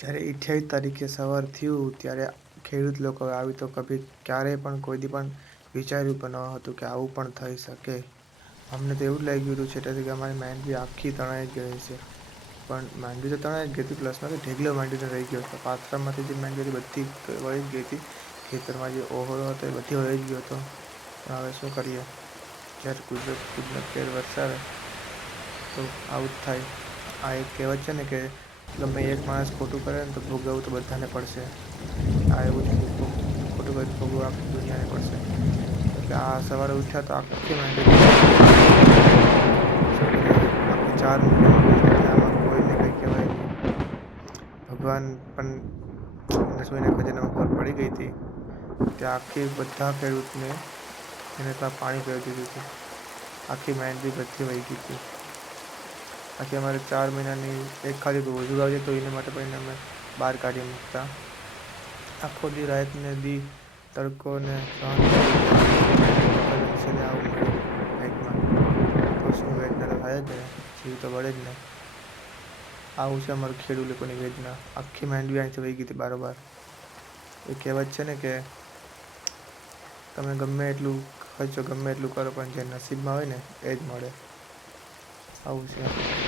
જ્યારે અઠ્યાવીસ તારીખે સવાર થયું, ત્યારે ખેડૂત લોકોએ આવી તો કભી ક્યારેય પણ કોઈ દી પણ વિચાર્યું પણ ન હતું કે આવું પણ થઈ શકે. અમને તો એવું જ લાગી ગયું હતું એટલે કે અમારી માંડવી આખી તણાઈ ગઈ છે પણ માંડવી તો તણાઈ જ ગઈ હતી પ્લસમાં તો ઢેગલો માંડવીને રહી ગયો હતો. પાથરામાંથી જે માંડવી હતી બધી વળી જ ગઈ હતી. ખેતરમાં જે ઓહળો હતો એ બધી વળી જ ગયો હતો. હવે શું કરીએ? જ્યારે કુદરત કુદરત કેર વરસાવે તો આવું જ થાય. આ એક કહેવત છે ને કે ગમે એક માણસ ખોટું કરે ને તો ભોગવવું તો બધાને પડશે. આ એવું છે ખોટું કરી ભોગવવું આખી દુનિયાને પડશે. એટલે આ સવારે ઉઠ્યા તો આખી માંડવી આખી ચાર આમાં કોઈને કંઈ કહેવાય ભગવાન પણ રસોઈના ખજાનામાં ખબર પડી ગઈ હતી કે આખી બધા ખેડૂતને એને ત્યાં પાણી પહેરી દીધું હતું. આખી માંડવી બધી વહી ગઈ હતી. આખી અમારે ચાર મહિનાની એક ખાલી વધુ આવજે તો એના માટે પણ અમે બહાર કાઢી મૂકતા. આખો દી રાત ને દી તડકો ને સહન તો શું વેદના તો થાય જ ને, જીવ તો વળે જ ને. આવું છે અમારું ખેડૂત લોકોની વેદના. આખી માંડવી અહીંથી વહી ગઈ હતી બારોબાર. એ કહેવત છે ને કે તમે ગમે એટલું ખર્ચો ગમે એટલું કરો પણ જે નસીબમાં હોય ને, એ જ મળે. આવું છે.